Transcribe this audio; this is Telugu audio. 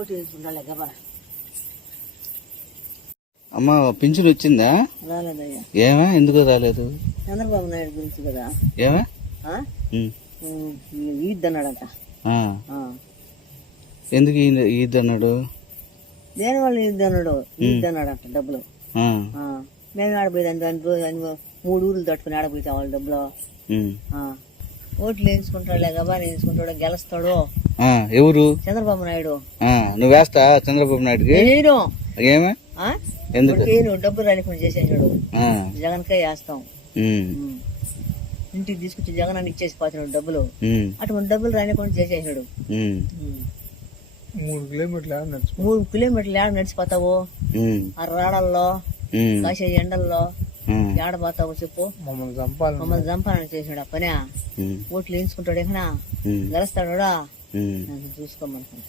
ఓటు వేసుకుంటా గబా. అమ్మ పింఛన్ వచ్చిందా? రాలేదయ్యా. ఏమా ఎందుకు రాలేదు? చంద్రబాబు నాయుడు గురించి కదా. ఏమా ఈద్ అన్నాడంట. ఎందుకు ఈద్ అన్నాడు? దేని వల్ల ఈద్ అన్నాడు? ఈద్ అన్నాడంట డబ్బులు. మేము ఆడపోయేదాన్ని దాని 3 ఊర్లు తట్టుకుని ఆడపోతే వాళ్ళ డబ్బులు. ఓట్లు వేయించుకుంటాడు గబా, వేయించుకుంటాడు, గెలుస్తాడు. ఎవరు? చంద్రబాబు నాయుడు. నువ్వు వేస్తా చంద్రబాబు నాయుడుకి? ఏమే ఎందుకు? డబ్బులు రానికుండా చేసేసాడు. జగన్ కే వేస్తాం. ఇంటికి తీసుకొచ్చి జగన్ అని ఇచ్చేసి పోతున్నాడు డబ్బులు. అటువంటి డబ్బులు రానికుండా చేసేసాడు. 3 కిలోమీటర్లు ఏడ నడిచిపోతావు? ఆ రాడల్లో కాసే ఎండల్లో ఏడపోతావు చెప్పు? మమ్మల్ని చంపాలని చేసాడు ఆ పని. ఓట్లు వేయించుకుంటాడు ఎక్కడ గెలుస్తాడు చూసుకోమనుకున్నా.